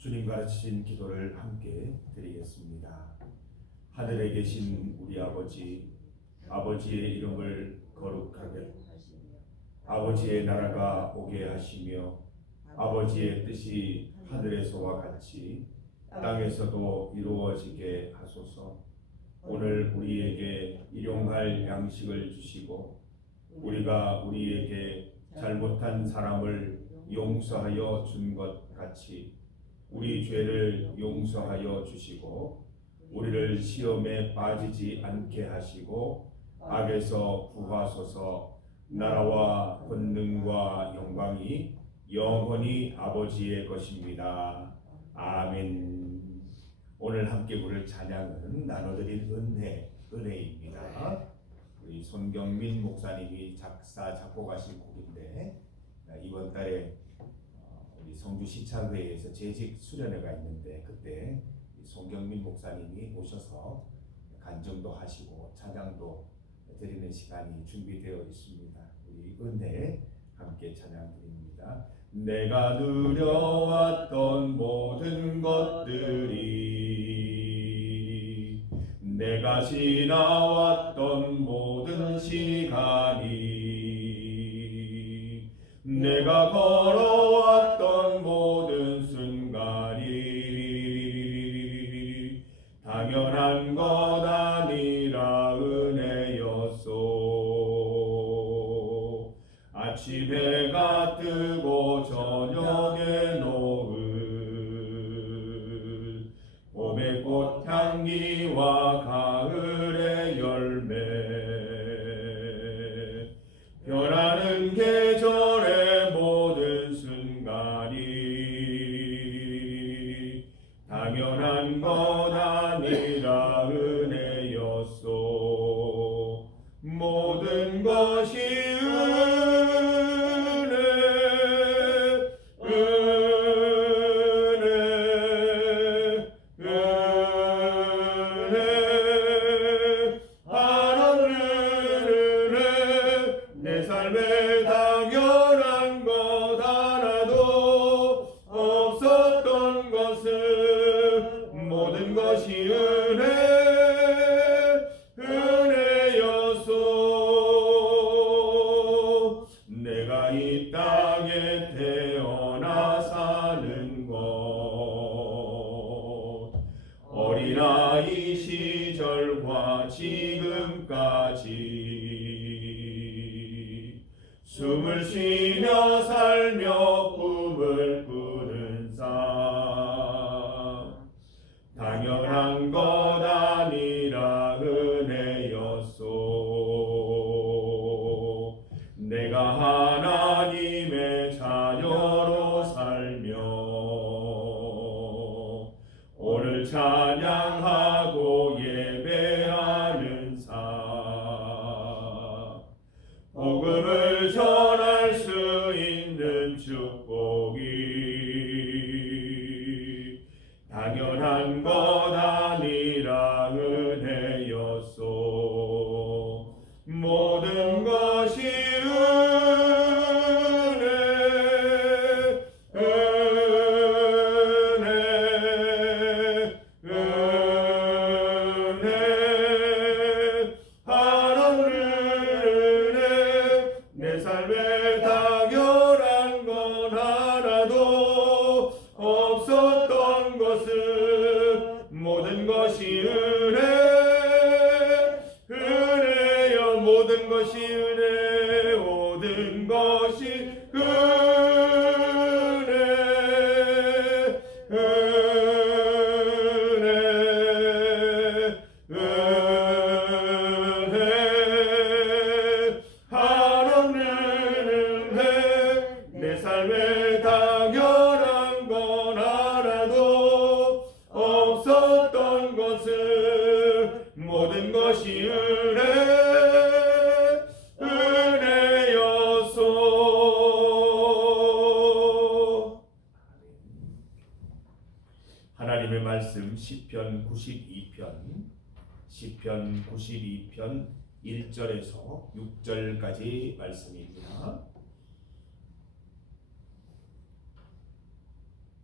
주님 가르치신 기도를 함께 드리겠습니다. 하늘에 계신 우리 아버지, 아버지의 이름을 거룩하게, 아버지의 나라가 오게 하시며 아버지의 뜻이 하늘에서와 같이 땅에서도 이루어지게 하소서. 오늘 우리에게 일용할 양식을 주시고 우리가 우리에게 잘못한 사람을 용서하여 준 것 같이 우리 죄를 용서하여 주시고 우리를 시험에 빠지지 않게 하시고 악에서 구하소서. 나라와 권능과 영광이 영원히 아버지의 것입니다. 아멘. 오늘 함께 부를 찬양은 나눠드린 은혜입니다. 우리 손경민 목사님이 작사 작곡하신 곡인데 이번 달에 우리 성주 시차회에서 재직 수련회가 있는데 그때 손경민 목사님이 오셔서 간증도 하시고 찬양도 드리는 시간이 준비되어 있습니다. 우리 은혜 함께 찬양 드립니다. 내가 누려왔던 모든 것들이, 내가 지나왔던 모든 시간이, 내가 걸어왔던 모든 순간이 당연한 것 아니라 은혜였소. 아침 해가 뜨고 저녁에 노을, 봄의 꽃향기와 가을의 열매, 변하는 계절의 모든 순간이 당연한 것 아니라 은혜였소. 모든 것이 내 삶에 당연한 것 하나도 없었던 것은 모든 것이 은혜였소. 내가 이 땅에 태어나 사는 것, 어린아이 시절과 지금까지 숨을 쉬며 살며 꿈을 꾸는 삶, 당연한 것 아니라 은혜였소. 내가 하나님의 자녀로 살며 오늘 찬양하고 예배하는 삶, 복음을 전할 수 있는 축복이 당연한 것 아니라 은혜였소. 모든 것이 내 삶에 당연한 건 하나도 없었던 것은 모든 것이 은혜여. 모든 것이 은혜, 모든 것이 내 삶에 당연한 건 하나도 없었던 것은 모든 것이 은혜였소. 하나님의 말씀 시편 92편 1절에서 6절까지 말씀입니다.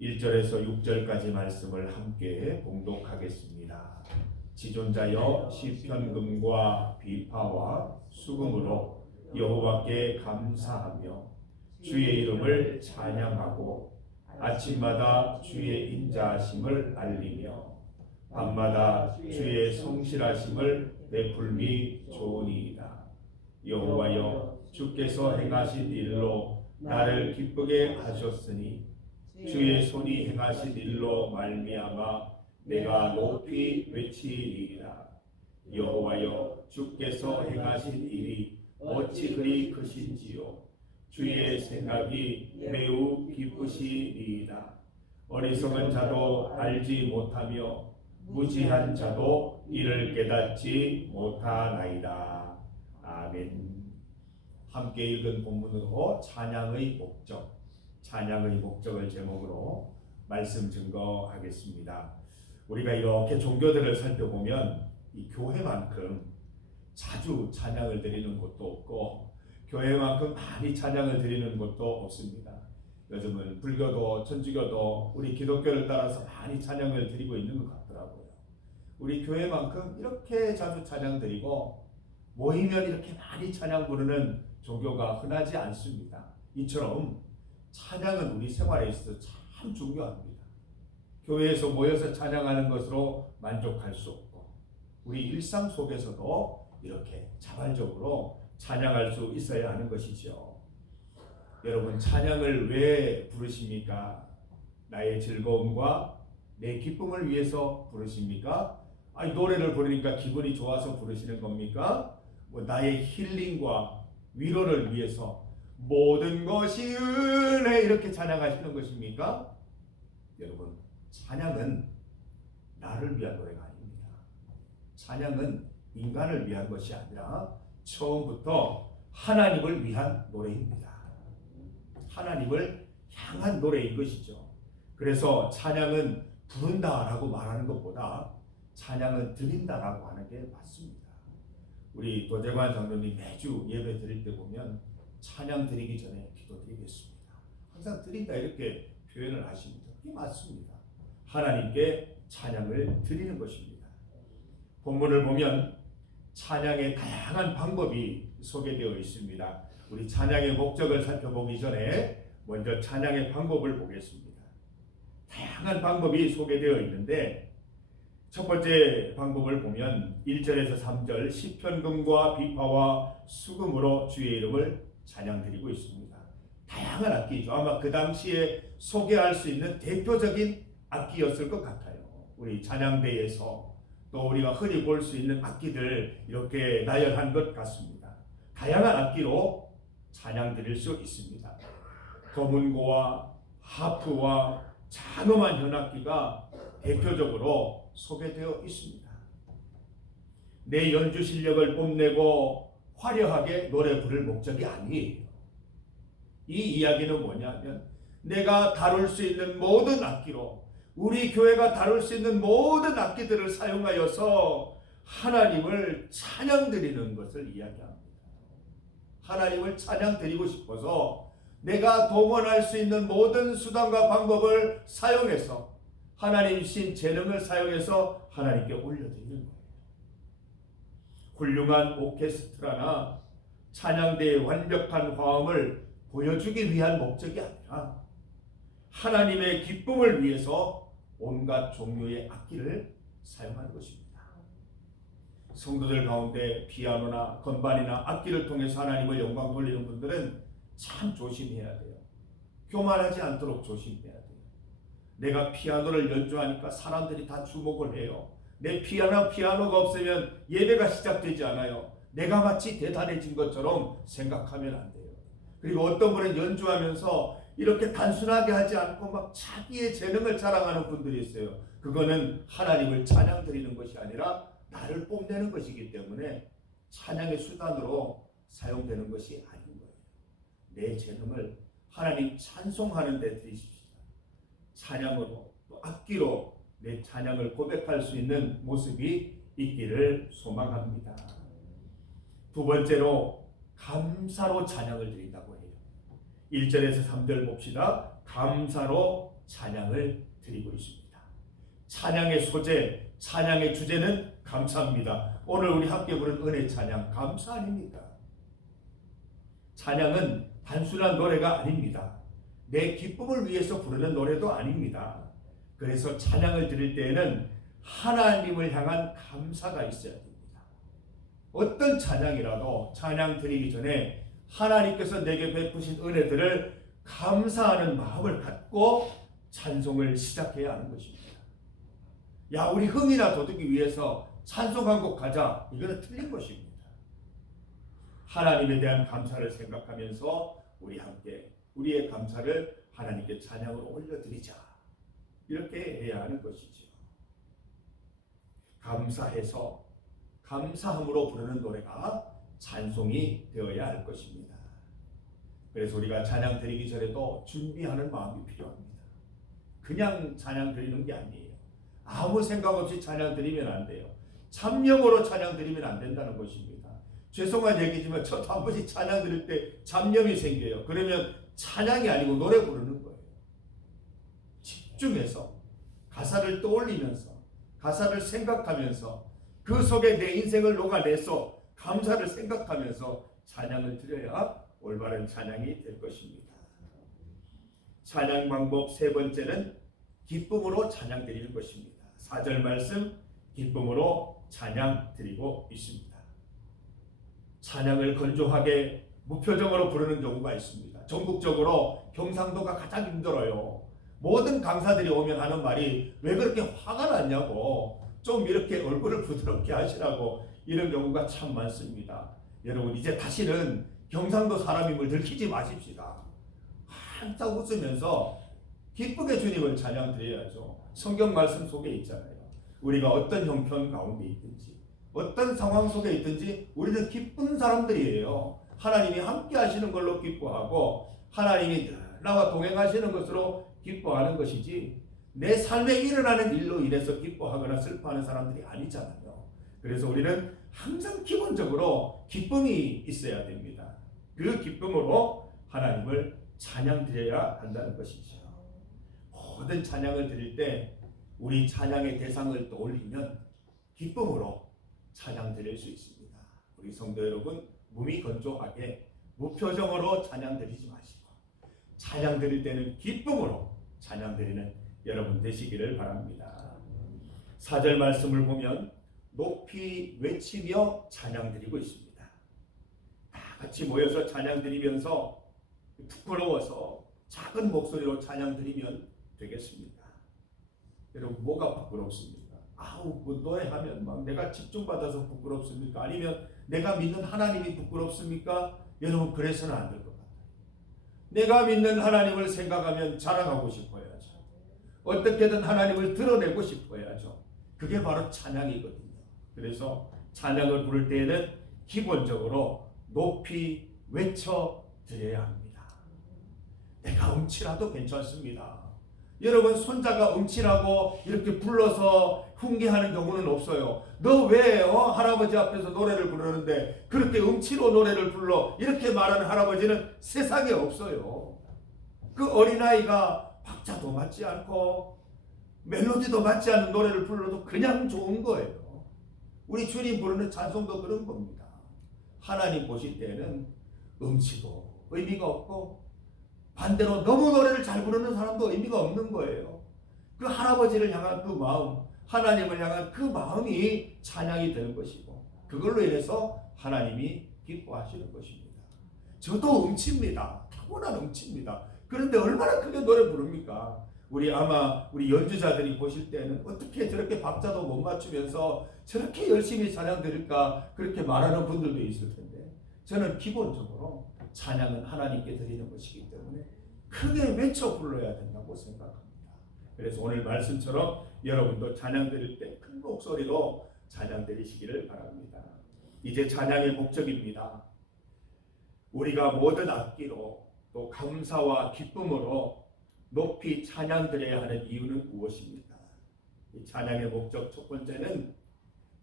1절에서 6절까지 말씀을 함께 봉독하겠습니다. 지존자여 시편금과 비파와 수금으로 여호와께 감사하며 주의 이름을 찬양하고 아침마다 주의 인자하심을 알리며 밤마다 주의 성실하심을 베풀미 좋으니이다. 여호와여 주께서 행하신 일로 나를 기쁘게 하셨으니 주의 손이 행하신 일로 말미암아 내가 높이 외치리이다. 여호와여 주께서 행하신 일이 어찌 그리 크신지요. 주의 생각이 매우 기쁘시리이다. 어리석은 자도 알지 못하며 무지한 자도 이를 깨닫지 못하나이다. 아멘. 함께 읽은 본문으로 찬양의 목적을 제목으로 말씀 증거하겠습니다. 우리가 이렇게 종교들을 살펴보면 이 교회만큼 자주 찬양을 드리는 곳도 없고 교회만큼 많이 찬양을 드리는 곳도 없습니다. 요즘은 불교도 천주교도 우리 기독교를 따라서 많이 찬양을 드리고 있는 것 같더라고요. 우리 교회만큼 이렇게 자주 찬양 드리고 모이면 이렇게 많이 찬양 부르는 종교가 흔하지 않습니다. 이처럼 찬양은 우리 생활에 있어서 참 중요합니다. 교회에서 모여서 찬양하는 것으로 만족할 수 없고 우리 일상 속에서도 이렇게 자발적으로 찬양할 수 있어야 하는 것이죠. 여러분, 찬양을 왜 부르십니까? 나의 즐거움과 내 기쁨을 위해서 부르십니까? 아니, 노래를 부르니까 기분이 좋아서 부르시는 겁니까? 나의 힐링과 위로를 위해서 모든 것이 은혜 이렇게 찬양하시는 것입니까? 여러분, 찬양은 나를 위한 노래가 아닙니다. 찬양은 인간을 위한 것이 아니라 처음부터 하나님을 위한 노래입니다. 하나님을 향한 노래인 것이죠. 그래서 찬양은 부른다라고 말하는 것보다 찬양은 드린다라고 하는 게 맞습니다. 우리 도재관 장로님 매주 예배 드릴 때 보면 찬양 드리기 전에 기도 드리겠습니다. 항상 드린다 이렇게 표현을 하십니다. 이게 맞습니다. 하나님께 찬양을 드리는 것입니다. 본문을 보면 찬양의 다양한 방법이 소개되어 있습니다. 우리 찬양의 목적을 살펴보기 전에 먼저 찬양의 방법을 보겠습니다. 다양한 방법이 소개되어 있는데 첫 번째 방법을 보면 1절에서 3절 시편금과 비파와 수금으로 주의 이름을 찬양드리고 있습니다. 다양한 악기죠. 아마 그 당시에 소개할 수 있는 대표적인 악기였을 것 같아요. 우리 찬양대에서 또 우리가 흔히 볼 수 있는 악기들 이렇게 나열한 것 같습니다. 다양한 악기로 찬양 드릴 수 있습니다. 거문고와 하프와 자그마한 현악기가 대표적으로 소개되어 있습니다. 내 연주 실력을 뽐내고 화려하게 노래 부를 목적이 아니에요. 이 이야기는 뭐냐면 내가 다룰 수 있는 모든 악기로 우리 교회가 다룰 수 있는 모든 악기들을 사용하여서 하나님을 찬양드리는 것을 이야기합니다. 하나님을 찬양드리고 싶어서 내가 동원할 수 있는 모든 수단과 방법을 사용해서 하나님 신 재능을 사용해서 하나님께 올려드리는 거예요. 훌륭한 오케스트라나 찬양대의 완벽한 화음을 보여주기 위한 목적이 아니라 하나님의 기쁨을 위해서 온갖 종류의 악기를 사용하는 것입니다. 성도들 가운데 피아노나 건반이나 악기를 통해서 하나님을 영광 돌리는 분들은 참 조심해야 돼요. 교만하지 않도록 조심해야 돼요. 내가 피아노를 연주하니까 사람들이 다 주목을 해요. 내 피아노가 없으면 예배가 시작되지 않아요. 내가 마치 대단해진 것처럼 생각하면 안 돼요. 그리고 어떤 분은 연주하면서 이렇게 단순하게 하지 않고 막 자기의 재능을 자랑하는 분들이 있어요. 그거는 하나님을 찬양 드리는 것이 아니라 나를 뽐내는 것이기 때문에 찬양의 수단으로 사용되는 것이 아닌 거예요. 내 재능을 하나님 찬송하는 데 드리십시오. 찬양으로 또 악기로 내 찬양을 고백할 수 있는 모습이 있기를 소망합니다. 두 번째로 감사로 찬양을 드린다고 해요. 1절에서 3절 봅시다. 감사로 찬양을 드리고 있습니다. 찬양의 소재, 찬양의 주제는 감사입니다. 오늘 우리 함께 부른 은혜 찬양 감사 아닙니까? 찬양은 단순한 노래가 아닙니다. 내 기쁨을 위해서 부르는 노래도 아닙니다. 그래서 찬양을 드릴 때에는 하나님을 향한 감사가 있어야 됩니다. 어떤 찬양이라도 찬양 드리기 전에 하나님께서 내게 베푸신 은혜들을 감사하는 마음을 갖고 찬송을 시작해야 하는 것입니다. 야, 우리 흥이나 돋우기 위해서 찬송 한 곡 가자. 이거는 틀린 것입니다. 하나님에 대한 감사를 생각하면서 우리 함께 우리의 감사를 하나님께 찬양으로 올려드리자. 이렇게 해야 하는 것이죠. 감사해서 감사함으로 부르는 노래가 찬송이 되어야 할 것입니다. 그래서 우리가 찬양 드리기 전에도 준비하는 마음이 필요합니다. 그냥 찬양 드리는 게 아니에요. 아무 생각 없이 찬양 드리면 안 돼요. 잡념으로 찬양 드리면 안 된다는 것입니다. 죄송한 얘기지만 저도 한 번씩 찬양 드릴 때 잡념이 생겨요. 그러면 찬양이 아니고 노래 부르는 거예요. 집중해서 가사를 떠올리면서 가사를 생각하면서 그 속에 내 인생을 녹아내서 감사를 생각하면서 찬양을 드려야 올바른 찬양이 될 것입니다. 찬양 방법 세 번째는 기쁨으로 찬양 드리는 것입니다. 4절 말씀 기쁨으로 찬양 드리고 있습니다. 찬양을 건조하게 무표정으로 부르는 경우가 있습니다. 전국적으로 경상도가 가장 힘들어요. 모든 강사들이 오면 하는 말이 왜 그렇게 화가 났냐고, 좀 이렇게 얼굴을 부드럽게 하시라고, 이런 경우가 참 많습니다. 여러분, 이제 다시는 경상도 사람임을 들키지 마십시다. 항상 웃으면서 기쁘게 주님을 찬양 드려야죠. 성경 말씀 속에 있잖아요. 우리가 어떤 형편 가운데 있든지 어떤 상황 속에 있든지 우리는 기쁜 사람들이에요. 하나님이 함께 하시는 걸로 기뻐하고 하나님이 나와 동행하시는 것으로 기뻐하는 것이지 내 삶에 일어나는 일로 인해서 기뻐하거나 슬퍼하는 사람들이 아니잖아요. 그래서 우리는 항상 기본적으로 기쁨이 있어야 됩니다. 그 기쁨으로 하나님을 찬양 드려야 한다는 것이죠. 모든 찬양을 드릴 때 우리 찬양의 대상을 떠올리면 기쁨으로 찬양 드릴 수 있습니다. 우리 성도 여러분, 몸이 건조하게 무표정으로 찬양 드리지 마시고 찬양 드릴 때는 기쁨으로 찬양 드리는 여러분 되시기를 바랍니다. 4절 말씀을 보면 높이 외치며 찬양 드리고 있습니다. 다 같이 모여서 찬양 드리면서 부끄러워서 작은 목소리로 찬양 드리면 되겠습니다. 여러분, 뭐가 부끄럽습니까? 뭐 노래하면 막 내가 집중받아서 부끄럽습니까? 아니면 내가 믿는 하나님이 부끄럽습니까? 여러분, 그래서는 안 될 것 같아요. 내가 믿는 하나님을 생각하면 자랑하고 싶어야죠. 어떻게든 하나님을 드러내고 싶어야죠. 그게 바로 찬양이거든요. 그래서 찬양을 부를 때에는 기본적으로 높이 외쳐 드려야 합니다. 내가 음치라도 괜찮습니다. 여러분, 손자가 음치라고 이렇게 불러서 훈계하는 경우는 없어요. 너 왜 할아버지 앞에서 노래를 부르는데 그렇게 음치로 노래를 불러? 이렇게 말하는 할아버지는 세상에 없어요. 그 어린아이가 박자도 맞지 않고 멜로디도 맞지 않는 노래를 불러도 그냥 좋은 거예요. 우리 주님 부르는 찬송도 그런 겁니다. 하나님 보실 때는 음치도 의미가 없고 반대로 너무 노래를 잘 부르는 사람도 의미가 없는 거예요. 그 할아버지를 향한 그 마음, 하나님을 향한 그 마음이 찬양이 되는 것이고 그걸로 인해서 하나님이 기뻐하시는 것입니다. 저도 음치입니다. 타고난 음치입니다. 그런데 얼마나 크게 노래 부릅니까? 우리 연주자들이 보실 때는 어떻게 저렇게 박자도 못 맞추면서 저렇게 열심히 찬양 드릴까 그렇게 말하는 분들도 있을 텐데 저는 기본적으로 찬양은 하나님께 드리는 것이기 때문에 크게 외쳐 불러야 된다고 생각합니다. 그래서 오늘 말씀처럼 여러분도 찬양 드릴 때 큰 목소리로 찬양 드리시기를 바랍니다. 이제 찬양의 목적입니다. 우리가 모든 악기로 또 감사와 기쁨으로 높이 찬양 드려야 하는 이유는 무엇입니까? 이 찬양의 목적 첫 번째는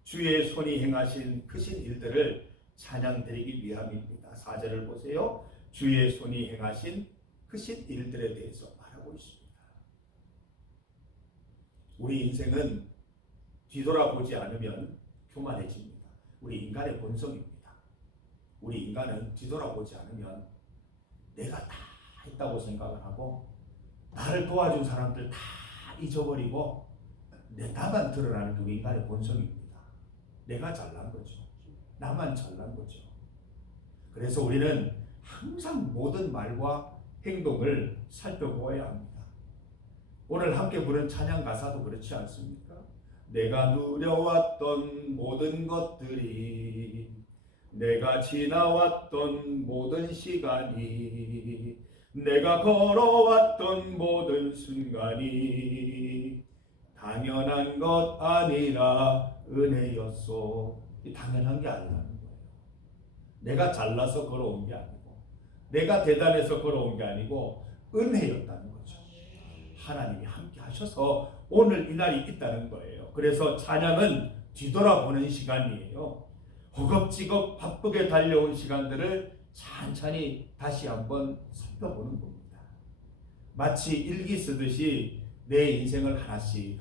주의 손이 행하신 크신 일들을 찬양 드리기 위함입니다. 4절을 보세요. 주의 손이 행하신 크신 일들에 대해서 바로 가고 있습니다. 우리 인생은 뒤돌아보지 않으면 교만해집니다. 우리 인간의 본성입니다. 우리 인간은 뒤돌아보지 않으면 내가 다 했다고 생각을 하고 나를 도와준 사람들 다 잊어버리고 나만 드러나는 그 인간의 본성입니다. 내가 잘난 거죠. 나만 잘난 거죠. 그래서 우리는 항상 모든 말과 행동을 살펴보아야 합니다. 오늘 함께 부른 찬양 가사도 그렇지 않습니까? 내가 누려왔던 모든 것들이, 내가 지나왔던 모든 시간이, 내가 걸어왔던 모든 순간이 당연한 것 아니라 은혜였소. 당연한 게 아니라는 거예요. 내가 잘나서 걸어온 게 아니고, 내가 대단해서 걸어온 게 아니고 은혜였다는 거죠. 하나님이 함께 하셔서 오늘 이 날이 있다는 거예요. 그래서 찬양은 뒤돌아보는 시간이에요. 허겁지겁 바쁘게 달려온 시간들을 찬찬히 다시 한번 살펴보는 겁니다. 마치 일기 쓰듯이 내 인생을 하나씩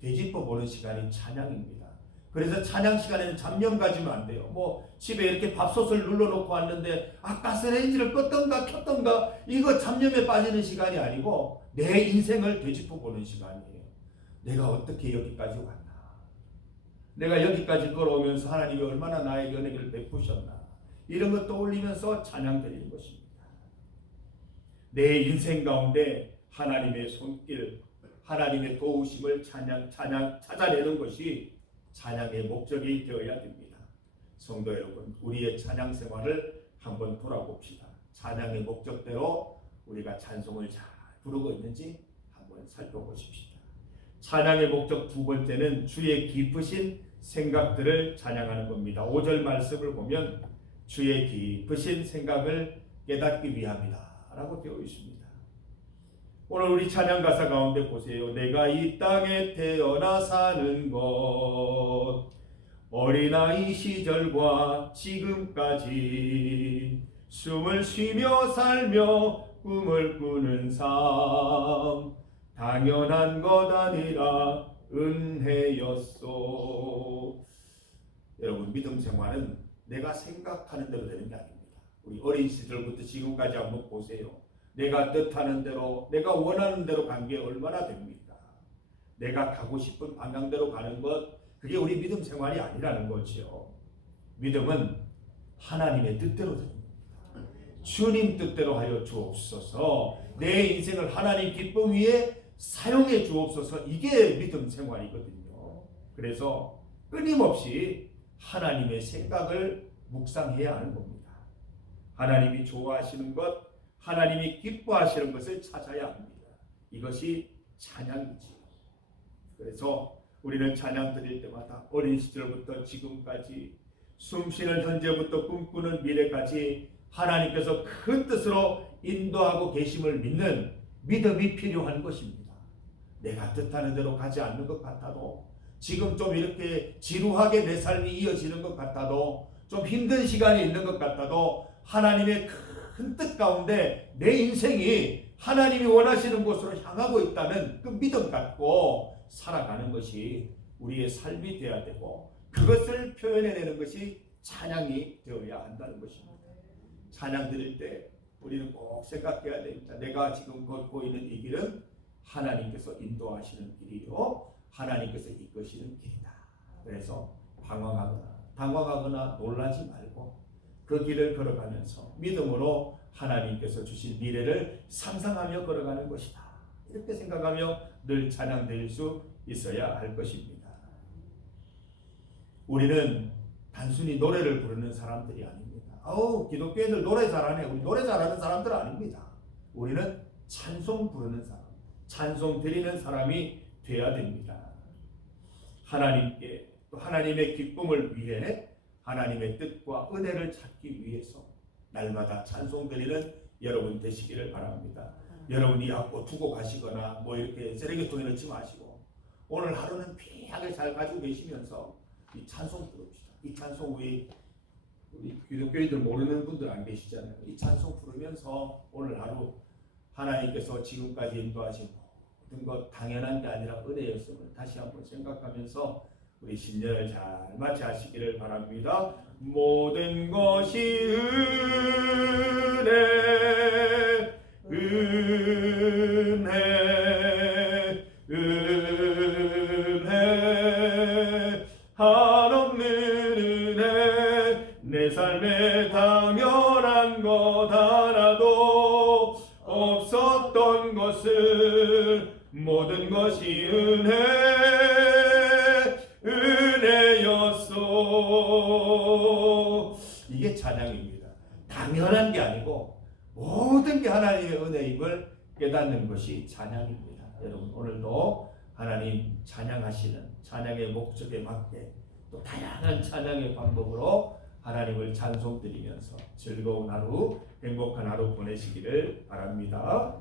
되짚어보는 시간이 찬양입니다. 그래서 찬양 시간에는 잡념 가지면 안 돼요. 집에 이렇게 밥솥을 눌러놓고 왔는데 가스레인지를 껐던가 켰던가 이거 잡념에 빠지는 시간이 아니고 내 인생을 되짚어보는 시간이에요. 내가 어떻게 여기까지 왔나? 내가 여기까지 걸어오면서 하나님이 얼마나 나에게 은혜를 베푸셨나? 이런 것 떠올리면서 찬양 드리는 것입니다. 내 인생 가운데 하나님의 손길, 하나님의 도우심을 찬양 찾아내는 것이 찬양의 목적이 되어야 됩니다. 성도 여러분, 우리의 찬양 생활을 한번 돌아봅시다. 찬양의 목적대로 우리가 찬송을 잘 부르고 있는지 한번 살펴보십시다. 찬양의 목적 두 번째는 주의 깊으신 생각들을 찬양하는 겁니다. 5절 말씀을 보면 주의 깊으신 생각을 깨닫기 위함이다 라고 되어 있습니다. 오늘 우리 찬양 가사 가운데 보세요. 내가 이 땅에 태어나 사는 것, 어린아이 시절과 지금까지 숨을 쉬며 살며 꿈을 꾸는 삶, 당연한 것 아니라 은혜였소. 여러분, 믿음 생활은 내가 생각하는 대로 되는 게 아닙니다. 우리 어린 시절부터 지금까지 한번 보세요. 내가 뜻하는 대로, 내가 원하는 대로 간 게 얼마나 됩니까? 내가 가고 싶은 방향대로 가는 것, 그게 우리 믿음 생활이 아니라는 거죠. 믿음은 하나님의 뜻대로 되는 겁니다. 주님 뜻대로 하여 주옵소서. 내 인생을 하나님 기쁨 위에 사용해 주옵소서. 이게 믿음 생활이거든요. 그래서 끊임없이 하나님의 생각을 묵상해야 하는 겁니다. 하나님이 좋아하시는 것, 하나님이 기뻐하시는 것을 찾아야 합니다. 이것이 찬양이지. 그래서 우리는 찬양 드릴 때마다 어린 시절부터 지금까지 숨쉬는 현재부터 꿈꾸는 미래까지 하나님께서 큰 뜻으로 인도하고 계심을 믿는 믿음이 필요한 것입니다. 내가 뜻하는 대로 가지 않는 것 같아도, 지금 좀 이렇게 지루하게 내 삶이 이어지는 것 같아도, 좀 힘든 시간이 있는 것 같아도 하나님의 큰 뜻 가운데 내 인생이 하나님이 원하시는 곳으로 향하고 있다는 그 믿음 갖고 살아가는 것이 우리의 삶이 되어야 되고, 그것을 표현해내는 것이 찬양이 되어야 한다는 것입니다. 찬양 드릴 때 우리는 꼭 생각해야 됩니다. 내가 지금 걷고 있는 이 길은 하나님께서 인도하시는 길이요, 하나님께서 이끄시는 길이다. 그래서 당황하거나 놀라지 말고 그 길을 걸어가면서 믿음으로 하나님께서 주신 미래를 상상하며 걸어가는 것이다. 이렇게 생각하며 늘 찬양 드릴 수 있어야 할 것입니다. 우리는 단순히 노래를 부르는 사람들이 아닙니다. 기독교인들 노래 잘하네. 우리 노래 잘하는 사람들 아닙니다. 우리는 찬송 부르는 사람, 찬송 드리는 사람이 되어야 됩니다. 하나님께, 또 하나님의 기쁨을 위해 하나님의 뜻과 은혜를 찾기 위해서 날마다 찬송 드리는 여러분 되시기를 바랍니다. 여러분이 두고 가시거나 이렇게 쓰레기통에 넣지 마시고 오늘 하루는 귀하게 잘 가지고 계시면서 이 찬송 부릅시다. 이 찬송 우리 기독교인들 모르는 분들 안 계시잖아요. 이 찬송 부르면서 오늘 하루 하나님께서 지금까지 인도하신 모든 것 당연한 게 아니라 은혜였음을 다시 한번 생각하면서 우리 신년을 잘 맞이하시기를 바랍니다. 모든 것이 은혜 한없는 은혜 내 삶에 당연한 것 하나도 없었던 것을 모든 것이 은혜였소. 이게 찬양입니다. 당연한 게 아니고 모든 게 하나님의 은혜임을 깨닫는 것이 찬양입니다. 여러분 오늘도 하나님 찬양하시는 찬양의 목적에 맞게 또 다양한 찬양의 방법으로 하나님을 찬송드리면서 즐거운 하루, 행복한 하루 보내시기를 바랍니다.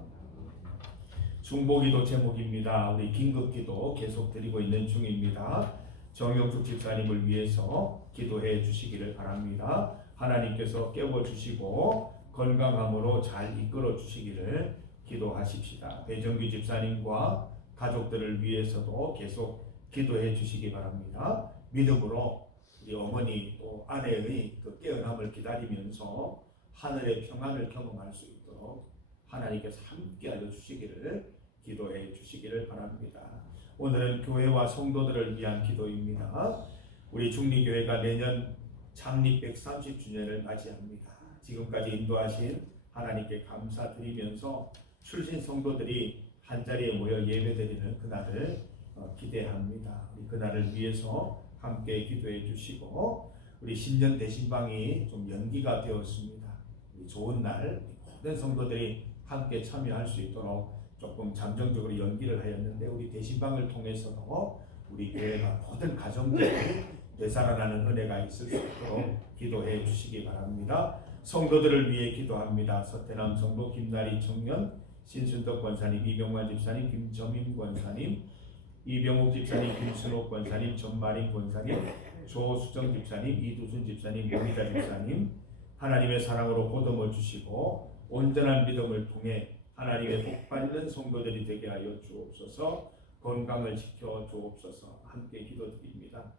중보기도 제목입니다. 우리 긴급기도 계속 드리고 있는 중입니다. 정영숙 집사님을 위해서 기도해 주시기를 바랍니다. 하나님께서 깨워주시고 건강함으로 잘 이끌어 주시기를 기도하십시다. 배정규 집사님과 가족들을 위해서도 계속 기도해 주시기 바랍니다. 믿음으로 우리 어머니 또 아내의 그 깨어남을 기다리면서 하늘의 평안을 경험할 수 있도록 하나님께서 함께하여 주시기를 기도해 주시기를 바랍니다. 오늘은 교회와 성도들을 위한 기도입니다. 우리 중리교회가 내년 창립 130주년을 맞이합니다. 지금까지 인도하신 하나님께 감사드리면서 출신 성도들이 한자리에 모여 예배드리는 그날을 기대합니다. 우리 그날을 위해서 함께 기도해 주시고 우리 신년 대신방이 좀 연기가 되었습니다. 우리 좋은 날 모든 성도들이 함께 참여할 수 있도록 조금 잠정적으로 연기를 하였는데 우리 대신방을 통해서도 우리 교회가 모든 가정들이 되살아나는 은혜가 있을 수 있도록 기도해 주시기 바랍니다. 성도들을 위해 기도합니다. 서태남 성도, 김나리 청년, 신순덕 권사님, 이병만 집사님, 김점임 권사님, 이병욱 집사님, 김순옥 권사님, 전마린 권사님, 조수정 집사님, 이두순 집사님, 용의자 집사님, 하나님의 사랑으로 보듬어 주시고 온전한 믿음을 통해 하나님의 복받는 성도들이 되게 하여 주옵소서. 건강을 지켜 주옵소서. 함께 기도드립니다.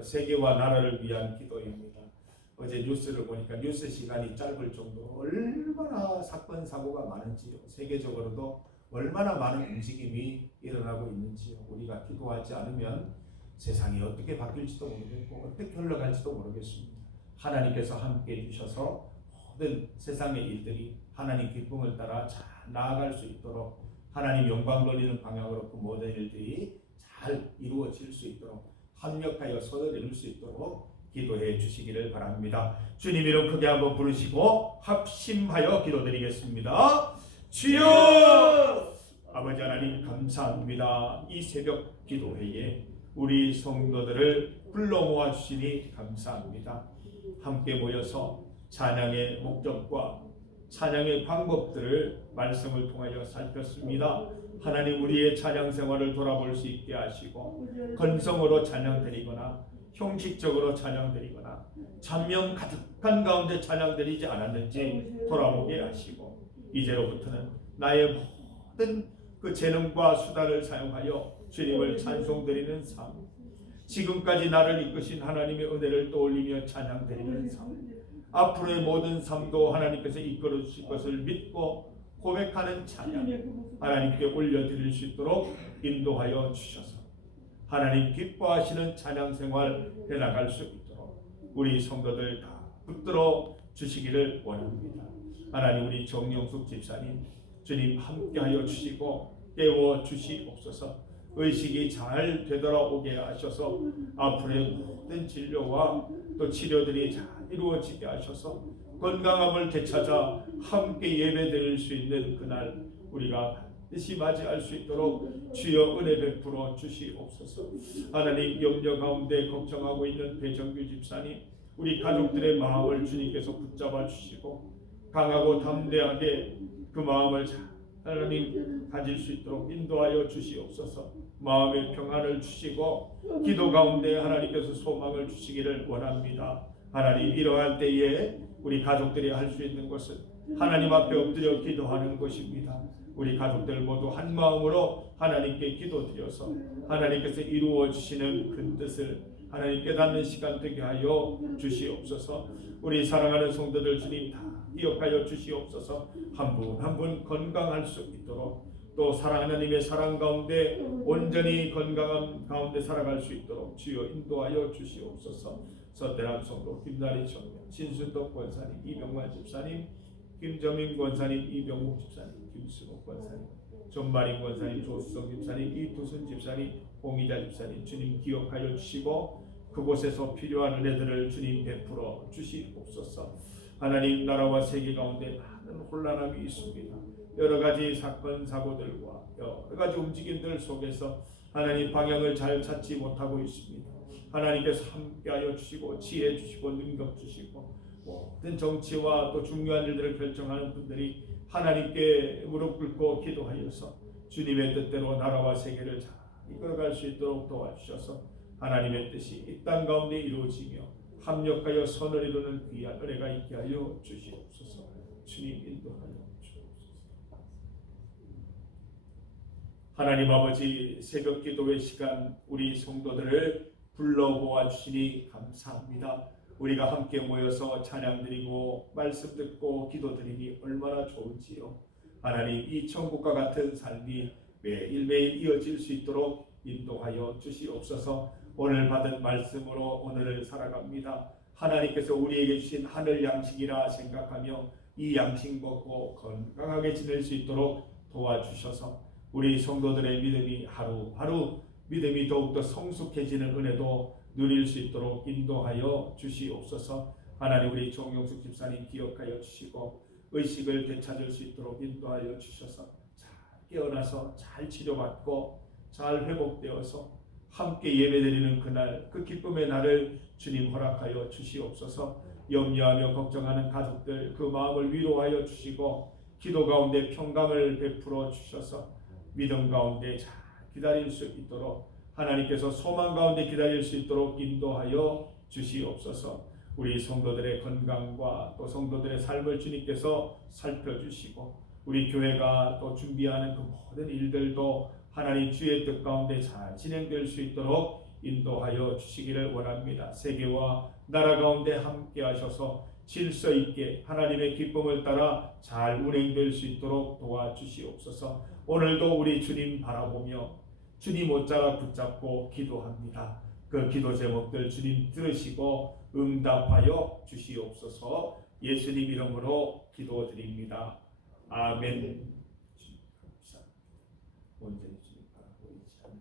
세계와 나라를 위한 기도입니다. 어제 뉴스를 보니까 뉴스 시간이 짧을 정도로 얼마나 사건 사고가 많은지요. 세계적으로도 얼마나 많은 움직임이 일어나고 있는지요. 우리가 기도하지 않으면 세상이 어떻게 바뀔지도 모르겠고 어떻게 흘러갈지도 모르겠습니다. 하나님께서 함께 해주셔서 모든 세상의 일들이 하나님 기쁨을 따라 잘 나아갈 수 있도록 하나님 영광 돌리는 방향으로 그 모든 일들이 잘 이루어질 수 있도록 합력하여 손을 이룰 수 있도록 기도해 주시기를 바랍니다. 주님 이름 크게 한번 부르시고 합심하여 기도드리겠습니다. 주여! 아버지 하나님 감사합니다. 이 새벽 기도회에 우리 성도들을 불러 모아 주시니 감사합니다. 함께 모여서 찬양의 목적과 찬양의 방법들을 말씀을 통하여 살폈습니다. 하나님 우리의 찬양 생활을 돌아볼 수 있게 하시고 건성으로 찬양드리거나 형식적으로 찬양드리거나 찬명 가득한 가운데 찬양드리지 않았는지 돌아보게 하시고 이제로부터는 나의 모든 그 재능과 수단을 사용하여 주님을 찬송드리는 삶, 지금까지 나를 이끄신 하나님의 은혜를 떠올리며 찬양드리는 삶, 앞으로의 모든 삶도 하나님께서 이끌어 주실 것을 믿고 고백하는 찬양 하나님께 올려드릴 수 있도록 인도하여 주셔서 하나님 기뻐하시는 찬양 생활 해나갈 수 있도록 우리 성도들 다 붙들어 주시기를 원합니다. 하나님 우리 정영숙 집사님 주님 함께하여 주시고 깨워 주시옵소서. 의식이 잘 되돌아오게 하셔서 앞으로의 모든 진료와 또 치료들이 잘 이루어지게 하셔서 건강함을 되찾아 함께 예배드릴 수 있는 그날 우리가 반드시 맞이할 수 있도록 주여 은혜 베풀어 주시옵소서. 하나님 염려 가운데 걱정하고 있는 배정규 집사님 우리 가족들의 마음을 주님께서 붙잡아 주시고 강하고 담대하게 그 마음을 잘 하나님 가질 수 있도록 인도하여 주시옵소서. 마음의 평안을 주시고 기도 가운데 하나님께서 소망을 주시기를 원합니다. 하나님 이러한 때에 우리 가족들이 할 수 있는 것은 하나님 앞에 엎드려 기도하는 것입니다. 우리 가족들 모두 한 마음으로 하나님께 기도드려서 하나님께서 이루어 주시는 큰 뜻을 하나님 깨닫는 시간 되게 하여 주시옵소서. 우리 사랑하는 성도들 주님 다 기억하여 주시옵소서. 한 분 한 분 건강할 수 있도록, 또 하나님의 사랑 가운데 온전히 건강한 가운데 살아갈 수 있도록 주여 인도하여 주시옵소서. 서대람 성도 김나리 총장, 신순덕 권사님, 이병만 집사님, 김정민 권사님, 이병국 집사님, 김수복 권사님, 전마린 권사님, 조수성 집사님, 이두순 집사님, 홍희자 집사님, 주님 기억하여 주시고 그곳에서 필요한 은혜들을 주님 베풀어 주시옵소서. 하나님, 나라와 세계 가운데 많은 혼란함이 있습니다. 여러 가지 사건 사고들과 여러 가지 움직임들 속에서 하나님 방향을 잘 찾지 못하고 있습니다. 하나님께서 함께하여 주시고 지혜 주시고 능력 주시고 모든 정치와 또 중요한 일들을 결정하는 분들이 하나님께 무릎 꿇고 기도하여서 주님의 뜻대로 나라와 세계를 잘 이끌어갈 수 있도록 도와주셔서 하나님의 뜻이 이 땅 가운데 이루어지며 합력하여 선을 이루는 귀한 은혜가 있게 하여 주시옵소서. 주님 인도하여 주옵소서. 하나님 아버지, 새벽 기도의 시간 우리 성도들을 불러보아 주시니 감사합니다. 우리가 함께 모여서 찬양드리고 말씀 듣고 기도드리니 얼마나 좋은지요. 하나님, 이 천국과 같은 삶이 매일매일 이어질 수 있도록 인도하여 주시옵소서. 오늘 받은 말씀으로 오늘을 살아갑니다. 하나님께서 우리에게 주신 하늘 양식이라 생각하며 이 양식 먹고 건강하게 지낼 수 있도록 도와주셔서 우리 성도들의 믿음이 하루하루 믿음이 더욱더 성숙해지는 은혜도 누릴 수 있도록 인도하여 주시옵소서. 하나님, 우리 정용숙 집사님 기억하여 주시고 의식을 되찾을 수 있도록 인도하여 주셔서 잘 깨어나서 잘 치료받고 잘 회복되어서 함께 예배드리는 그날, 그 기쁨의 날을 주님 허락하여 주시옵소서. 염려하며 걱정하는 가족들 그 마음을 위로하여 주시고 기도 가운데 평강을 베풀어 주셔서 믿음 가운데 잘 기다릴 수 있도록, 하나님께서 소망 가운데 기다릴 수 있도록 인도하여 주시옵소서. 우리 성도들의 건강과 또 성도들의 삶을 주님께서 살펴주시고 우리 교회가 또 준비하는 그 모든 일들도 하나님 주의 뜻 가운데 잘 진행될 수 있도록 인도하여 주시기를 원합니다. 세계와 나라 가운데 함께 하셔서 질서 있게 하나님의 기쁨을 따라 잘 운행될 수 있도록 도와주시옵소서. 오늘도 우리 주님 바라보며 주님 옷자락 붙잡고 기도합니다. 그 기도 제목들 주님 들으시고 응답하여 주시옵소서. 예수님 이름으로 기도드립니다. 아멘. 온전히